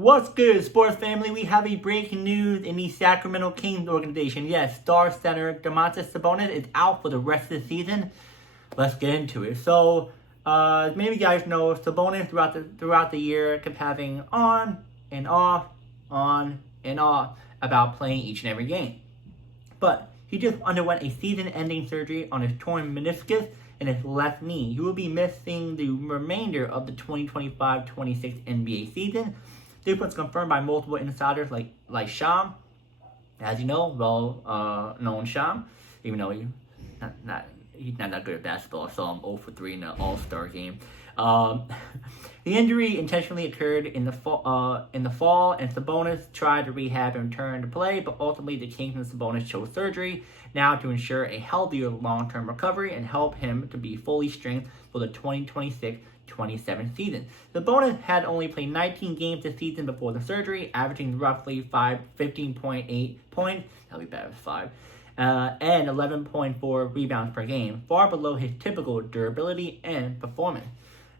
What's good, sports family? We have a breaking news in the Sacramento Kings organization. Yes, star center Domantas Sabonis is out for the rest of the season. Let's get into it. So, as many of you guys know, Sabonis throughout the year kept having on and off about playing each and every game. But he just underwent a season-ending surgery on his torn meniscus in his left knee. He will be missing the remainder of the 2025-26 NBA season. This was confirmed by multiple insiders like Sham, as you know, known Sham, even though he's not that good at basketball. So I'm 0 for 3 in the All-Star game. The injury intentionally occurred in the fall, and Sabonis tried to rehab and return to play, but ultimately the Kings and Sabonis chose surgery now to ensure a healthier long-term recovery and help him to be fully strengthened for the 2026-27 season. Sabonis had only played 19 games this season before the surgery, averaging roughly 15.8 points. That'll be better with 5. And 11.4 rebounds per game, far below his typical durability and performance.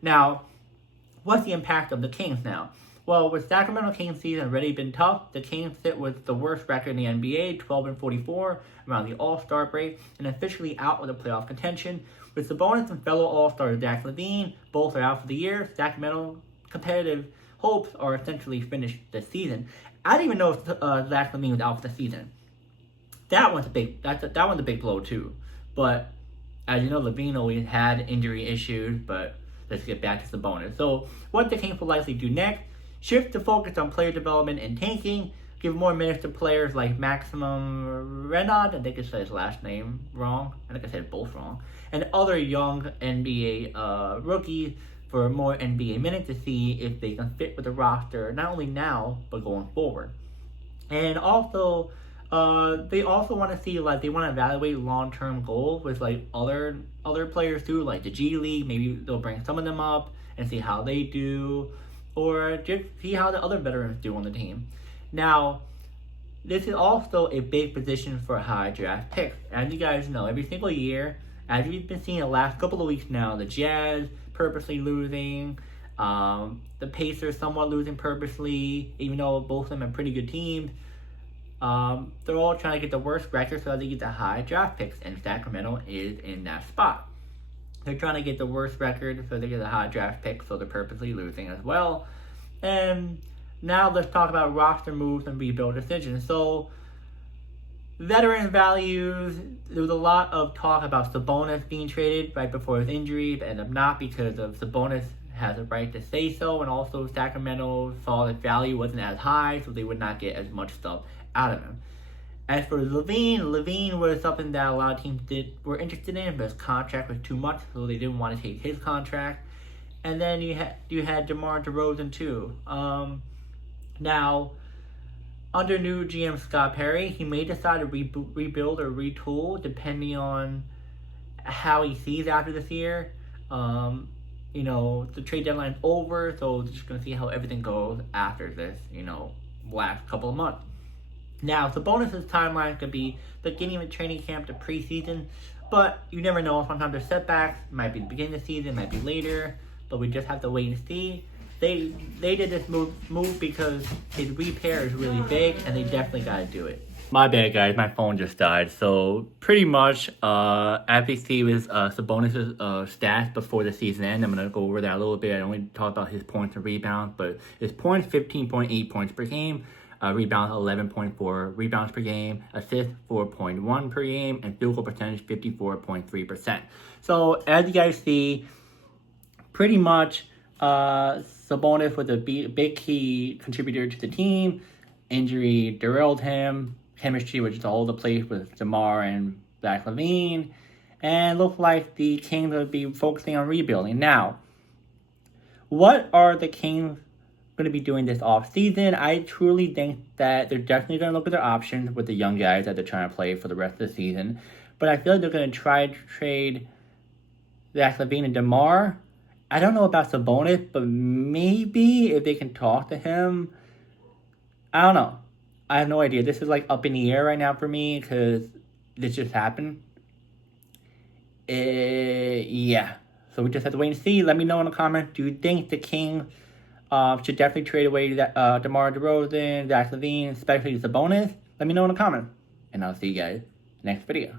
Now, what's the impact of the Kings now? Well, with Sacramento Kings season already been tough, the Kings sit with the worst record in the NBA, 12-44, around the All-Star break, and officially out of the playoff contention. With Sabonis and fellow All-Star Zach LaVine both are out for the year, Sacramento competitive hopes are essentially finished this season. I didn't even know if Zach LaVine was out for the season. That one's a big blow too. But as you know, LaVine always had injury issues. But let's get back to Sabonis. So what the Kings will likely do next: shift the focus on player development and tanking. Give more minutes to players like Maximum Renaud. I think I said his last name wrong. I think I said both wrong. And other young NBA rookies for more NBA minutes to see if they can fit with the roster, not only now, but going forward. And also, they also want to see, they want to evaluate long-term goals with, other players too, like the G League. Maybe they'll bring some of them up and see how they do, or just see how the other veterans do on the team. Now, this is also a big position for high draft picks. As you guys know, every single year, as we've been seeing the last couple of weeks now, the Jazz purposely losing, the Pacers somewhat losing purposely, even though both of them are pretty good teams. They're all trying to get the worst record so that they get the high draft picks, and Sacramento is in that spot. They're trying to get the worst record so they get the high draft picks, so they're purposely losing as well. And now let's talk about roster moves and rebuild decisions. So, veteran values, there was a lot of talk about Sabonis being traded right before his injury, but ended up not because of Sabonis has a right to say so, and also Sacramento saw that value wasn't as high, so they would not get as much stuff out of him. As for LaVine was something that a lot of teams were interested in, but his contract was too much, so they didn't want to take his contract. And then you had DeMar DeRozan too. Now, under new GM Scott Perry, he may decide to rebuild or retool depending on how he sees after this year. The trade deadline's over, so just going to see how everything goes after this, last couple of months. Now, Sabonis' timeline could be beginning of training camp to preseason, but you never know. Sometimes there's setbacks. It might be the beginning of the season, it might be later, but we just have to wait and see. They did this move because his repair is really big, and they definitely got to do it. My bad, guys. My phone just died. So, pretty much, as we see with Sabonis' stats before the season end, I'm going to go over that a little bit. I only talked about his points and rebounds, but his points, 15.8 points per game. Rebounds, 11.4 rebounds per game. Assists, 4.1 per game. And field goal percentage, 54.3%. So, as you guys see, pretty much, Sabonis was a big key contributor to the team. Injury derailed him. Chemistry was just all over the place with DeMar and Zach LaVine. And looked like the Kings would be focusing on rebuilding. Now, what are the Kings going to be doing this offseason? I truly think that they're definitely going to look at their options with the young guys that they're trying to play for the rest of the season. But I feel like they're going to try to trade Zach LaVine and DeMar. I don't know about Sabonis, but maybe if they can talk to him. I don't know. I have no idea. This is up in the air right now for me because this just happened. Yeah. So we just have to wait and see. Let me know in the comments. Do you think the Kings Should definitely trade away that DeMar DeRozan, Zach LaVine, especially Sabonis. Let me know in the comments. And I'll see you guys next video.